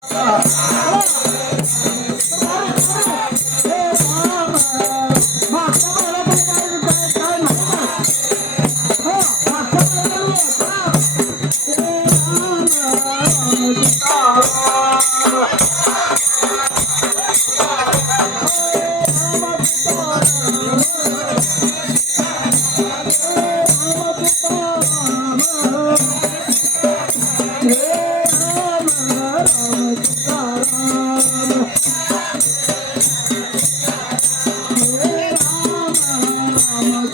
Oh, my God. Oh,